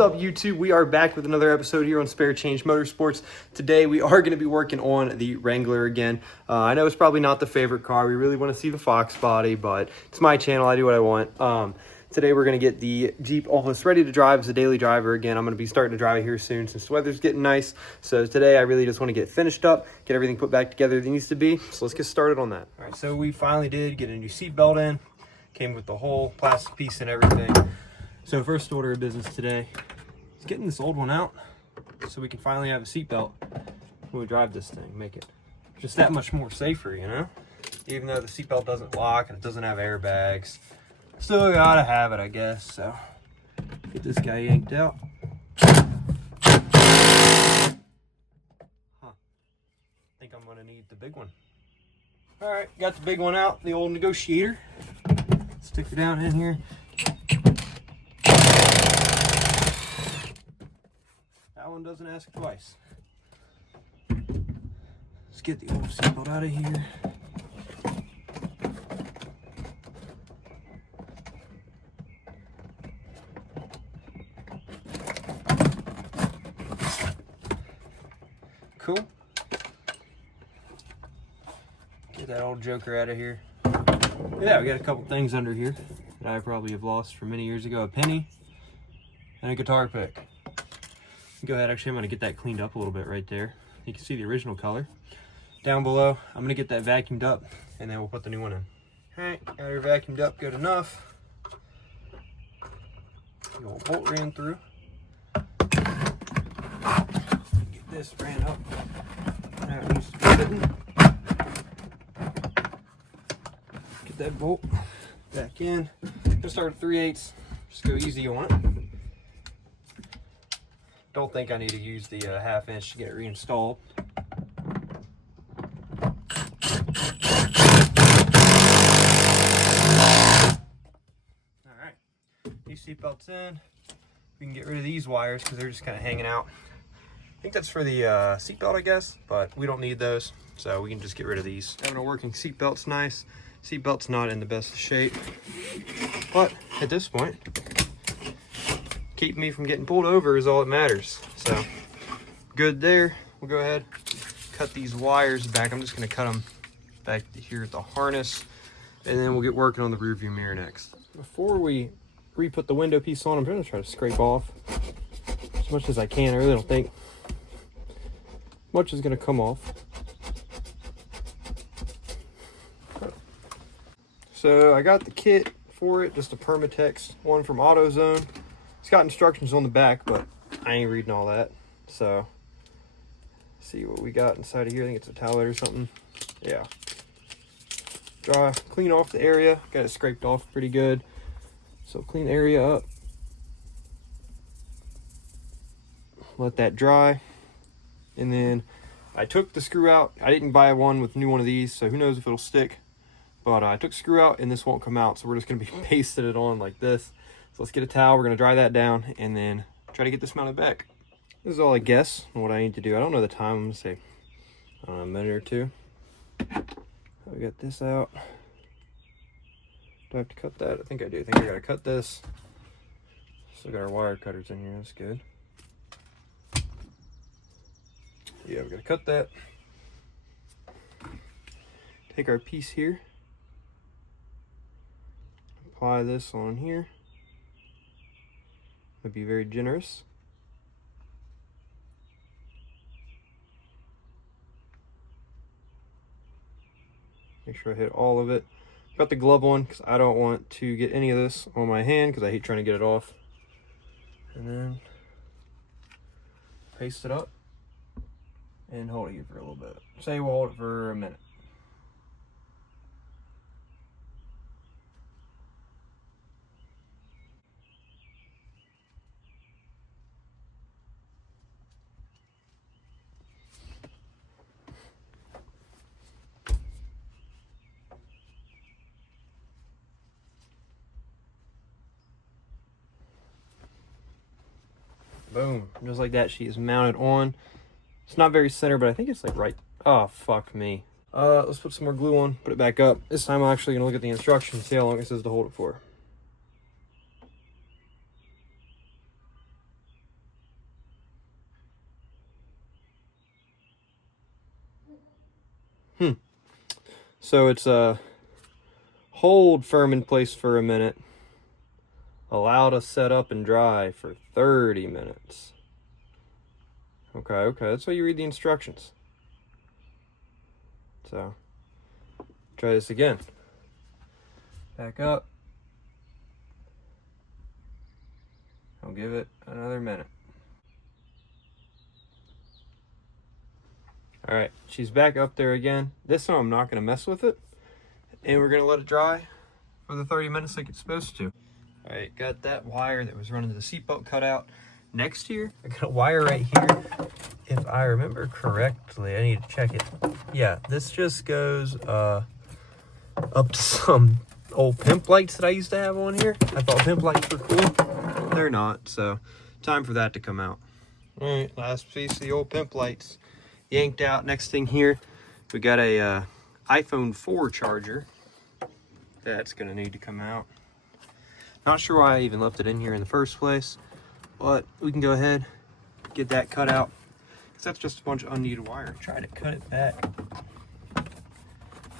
up, YouTube? We are back with another episode here on Spare Change Motorsports. Today we are going to be working on the Wrangler again. I know it's probably not the favorite car. We really want to see the Fox body, but it's my channel. I do what I want. Today we're going to get the Jeep almost ready to drive as a daily driver again. I'm going to be starting to drive it here soon since the weather's getting nice. So today I really just want to get finished up, get everything put back together that it needs to be. So let's get started on that. All right, so we finally did get a new seat belt in. Came with the whole plastic piece and everything. So first order of business today is getting this old one out so we can finally have a seatbelt when we drive this thing. Make it just that much more safer, you know? Even though the seatbelt doesn't lock and it doesn't have airbags, still gotta have it, I guess. So get this guy yanked out. Huh. Think I'm gonna need the big one. All right, got the big one out, the old negotiator. Stick her down in here. That one doesn't ask twice. Let's get the old seatbelt out of here. Cool. Get that old joker out of here. Yeah, we got a couple things under here that I probably have lost from many years ago. A penny and a guitar pick. Go ahead, actually I'm going to get that cleaned up a little bit right there. You can see the original color. Down below, I'm going to get that vacuumed up and then we'll put the new one in. Alright, got her vacuumed up good enough. The old bolt ran through. Get this ran up. Now it needs to be fitting. Get that bolt back in. Gonna start at 3/8. Just go easy on it. Don't think I need to use the 1/2 inch to get it reinstalled. All right, these seat belts in. We can get rid of these wires because they're just kind of hanging out. I think that's for the seat belt, I guess, but we don't need those, so we can just get rid of these. Having a working seat belt's nice. Seat belt's not in the best shape, but at this point, keep me from getting pulled over is all that matters. So good there. We'll go ahead, cut these wires back. I'm just going to cut them back here at the harness, and then we'll get working on the rear view mirror next. Before we re-put the window piece on, I'm going to try to scrape off as much as I can. I really don't think much is going to come off. So I got the kit for it, just a Permatex one from AutoZone. It's got instructions on the back, but I ain't reading all that. So, see what we got inside of here. I think it's a towel or something. Yeah. Clean off the area. Got it scraped off pretty good. So clean the area up. Let that dry. And then I took the screw out. I didn't buy one with a new one of these, so who knows if it'll stick. But I took screw out and this won't come out, so we're just going to be pasting it on like this. So let's get a towel, we're going to dry that down, and then try to get this mounted back. This is all I guess on what I need to do. I don't know the time. I'm going to say, I don't know, a minute or two. We got this out. Do I have to cut that? I think I do. I think I got to cut this. Still got our wire cutters in here. That's good. Yeah, we got to cut that. Take our piece here. Apply this on here. Would be very generous. Make sure I hit all of it. Got the glove on because I don't want to get any of this on my hand because I hate trying to get it off. And then paste it up and hold it here for a little bit. Say we'll hold it for a minute. Boom, just like that, she is mounted on. It's not very center, but I think it's like right. Oh, fuck me. Let's put some more glue on, put it back up. This time I'm actually gonna look at the instructions, see how long it says to hold it for. So it's hold firm in place for a minute. Allow to set up and dry for 30 minutes. Okay, that's how you read the instructions. So, try this again. Back up. I'll give it another minute. All right, she's back up there again. This time I'm not gonna mess with it. And we're gonna let it dry for the 30 minutes like it's supposed to. All right, got that wire that was running the seatbelt cut out. Next here, I got a wire right here. If I remember correctly, I need to check it. Yeah, this just goes up to some old pimp lights that I used to have on here. I thought pimp lights were cool. They're not, so time for that to come out. All right, last piece of the old pimp lights yanked out. Next thing here, we got a iPhone 4 charger. That's gonna need to come out. Not sure why I even left it in here in the first place, but we can go ahead, get that cut out, because that's just a bunch of unneeded wire. Try to cut it back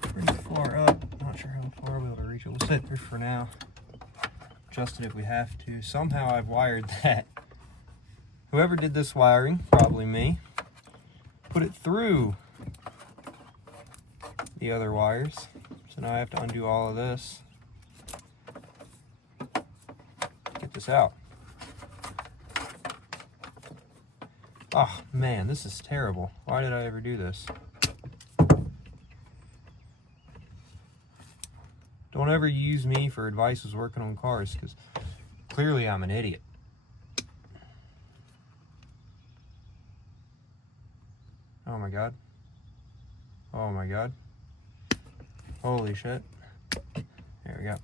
pretty far up. Not sure how far we'll be able to reach it. We'll sit there for now. Adjust it if we have to. Somehow I've wired that. Whoever did this wiring, probably me, put it through the other wires. So now I have to undo all of this. Get this out. Oh man, this is terrible. Why did I ever do this? Don't ever use me for advice as working on cars, because clearly I'm an idiot. Oh my god. Oh my god. Holy shit. There we go.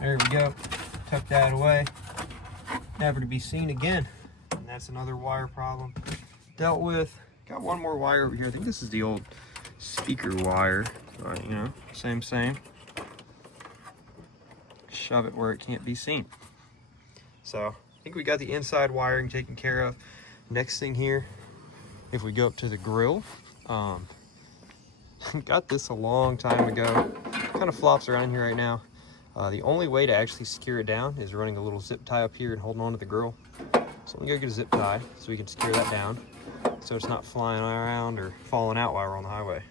There we go. Tuck that away. Never to be seen again. And that's another wire problem dealt with. Got one more wire over here. I think this is the old speaker wire. But, you know, same. Shove it where it can't be seen. So, I think we got the inside wiring taken care of. Next thing here, if we go up to the grill, got this a long time ago. Kind of flops around here right now. The only way to actually secure it down is running a little zip tie up here and holding on to the grill. So let me go get a zip tie so we can secure that down so it's not flying around or falling out while we're on the highway.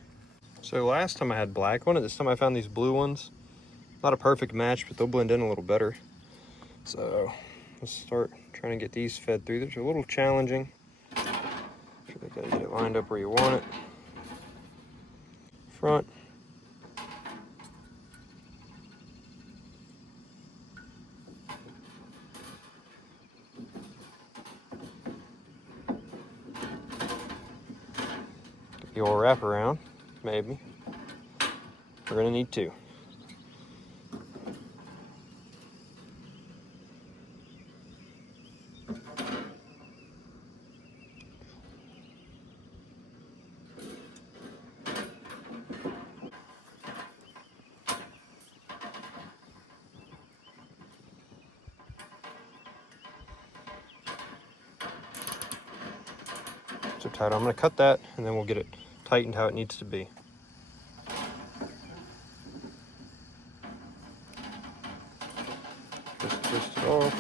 So last time I had black one, and this time I found these blue ones. Not a perfect match, but they'll blend in a little better. So let's start trying to get these fed through. They're a little challenging. Sure they gotta get it lined up where you want it. Front. The old wraparound, maybe. We're gonna need two. So tight. I'm gonna cut that and then we'll get it tightened how it needs to be. Just twist it off.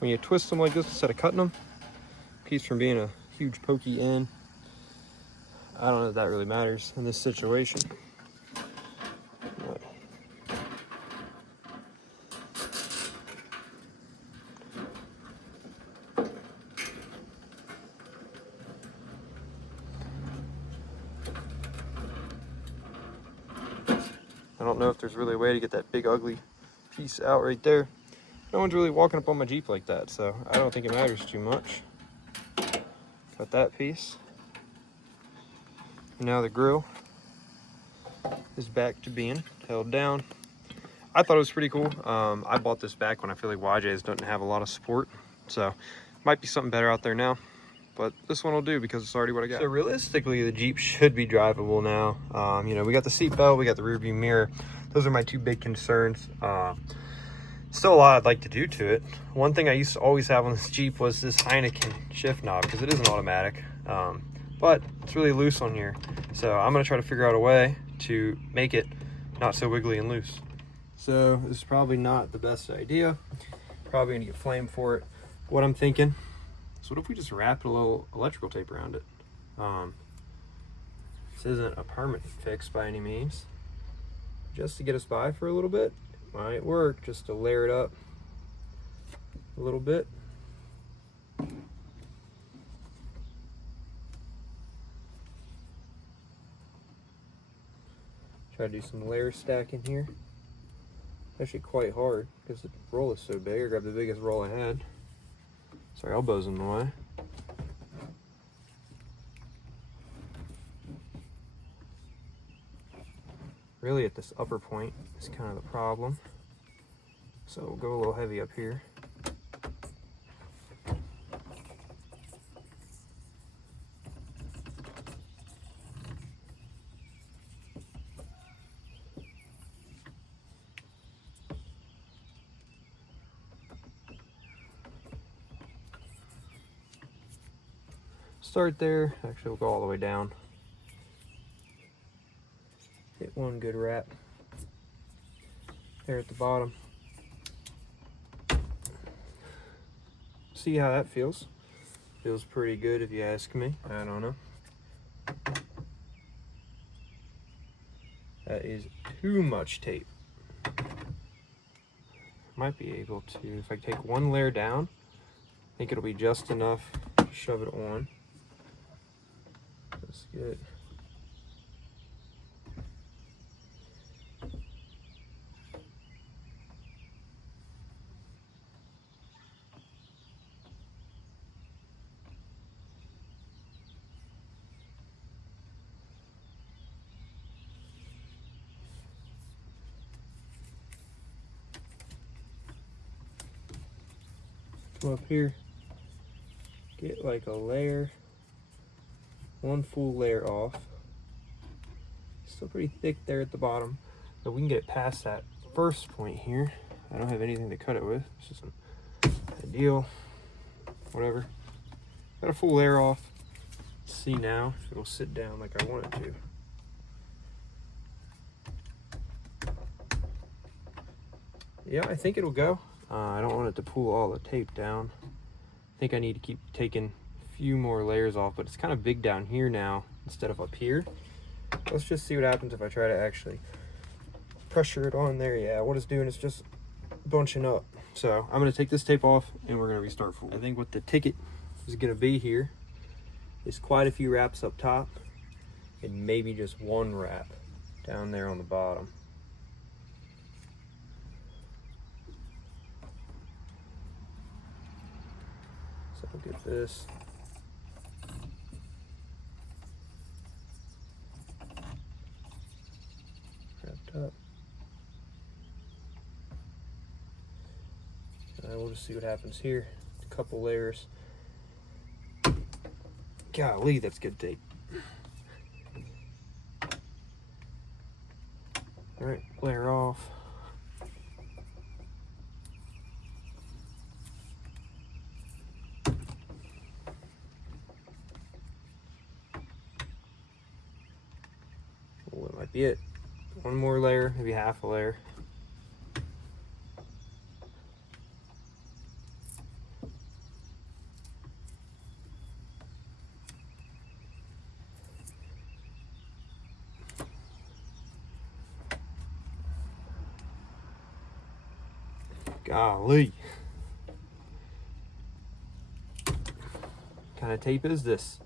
When you twist them like this instead of cutting them, keeps from being a huge pokey end. I don't know if that really matters in this situation. But I don't know if there's really a way to get that big ugly piece out right there. No one's really walking up on my Jeep like that, so I don't think it matters too much. Cut that piece. And now the grill is back to being held down. I thought it was pretty cool. I bought this back when I feel like YJ's doesn't have a lot of support, so might be something better out there now. but this one will do because it's already what I got. So realistically, the Jeep should be drivable now. You know, we got the seat belt, we got the rear view mirror. Those are my two big concerns. Still a lot I'd like to do to it. One thing I used to always have on this Jeep was this Heineken shift knob because it is an automatic, but it's really loose on here. So I'm gonna try to figure out a way to make it not so wiggly and loose. So this is probably not the best idea. Probably gonna get flamed for it. What I'm thinking is, what if we just wrap a little electrical tape around it? This isn't a permanent fix by any means. Just to get us by for a little bit. Might work just to layer it up a little bit. Try to do some layer stacking here. Actually quite hard because the roll is so big. I grabbed the biggest roll I had. Sorry, elbow's in the way. Really at this upper point is kind of the problem. So we'll go a little heavy up here. Start there, actually we'll go all the way down. Get one good wrap there at the bottom. See how that feels. Feels pretty good if you ask me. I don't know. That is too much tape. Might be able to, if I take one layer down, I think it'll be just enough to shove it on. That's good. Come up here, get like a layer, one full layer off. Still pretty thick there at the bottom, but we can get it past that first point here. I don't have anything to cut it with. It's just an ideal, whatever. Got a full layer off. Let's see now if it'll sit down like I want it to. Yeah, I think it'll go. I don't want it to pull all the tape down. I think I need to keep taking a few more layers off, but it's kind of big down here now instead of up here. Let's just see what happens if I try to actually pressure it on there. Yeah, what it's doing is just bunching up. So I'm gonna take this tape off and we're gonna restart full. I think what the ticket is gonna be here is quite a few wraps up top and maybe just one wrap down there on the bottom. So I'll get this. Wrapped up. And we'll just see what happens here. A couple layers. Golly, that's good tape. All right, layer off. Well, that might be it. One more layer, maybe half a layer. Golly. What kind of tape is this?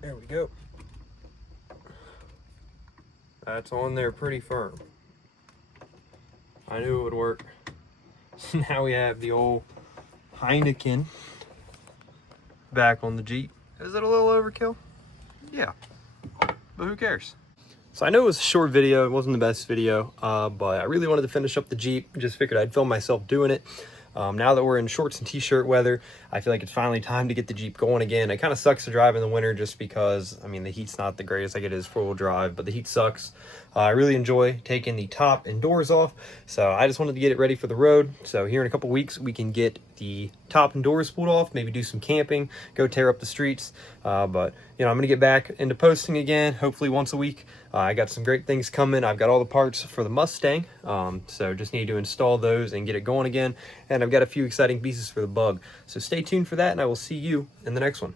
There we go. That's on there pretty firm. I knew it would work. So now we have the old Heineken back on the Jeep. Is it a little overkill? Yeah, but who cares? So I know it was a short video, it wasn't the best video, but I really wanted to finish up the Jeep. Just figured I'd film myself doing it. Now that we're in shorts and t-shirt weather, I feel like it's finally time to get the Jeep going again. It kind of sucks to drive in the winter just because, I mean, the heat's not the greatest like it is four-wheel drive, but the heat sucks. I really enjoy taking the top and doors off, so I just wanted to get it ready for the road. So here in a couple weeks, we can get the top and doors pulled off, maybe do some camping, go tear up the streets. But, you know, I'm going to get back into posting again, hopefully once a week. I got some great things coming. I've got all the parts for the Mustang, so just need to install those and get it going again. And I've got a few exciting pieces for the Bug. So stay tuned for that, and I will see you in the next one.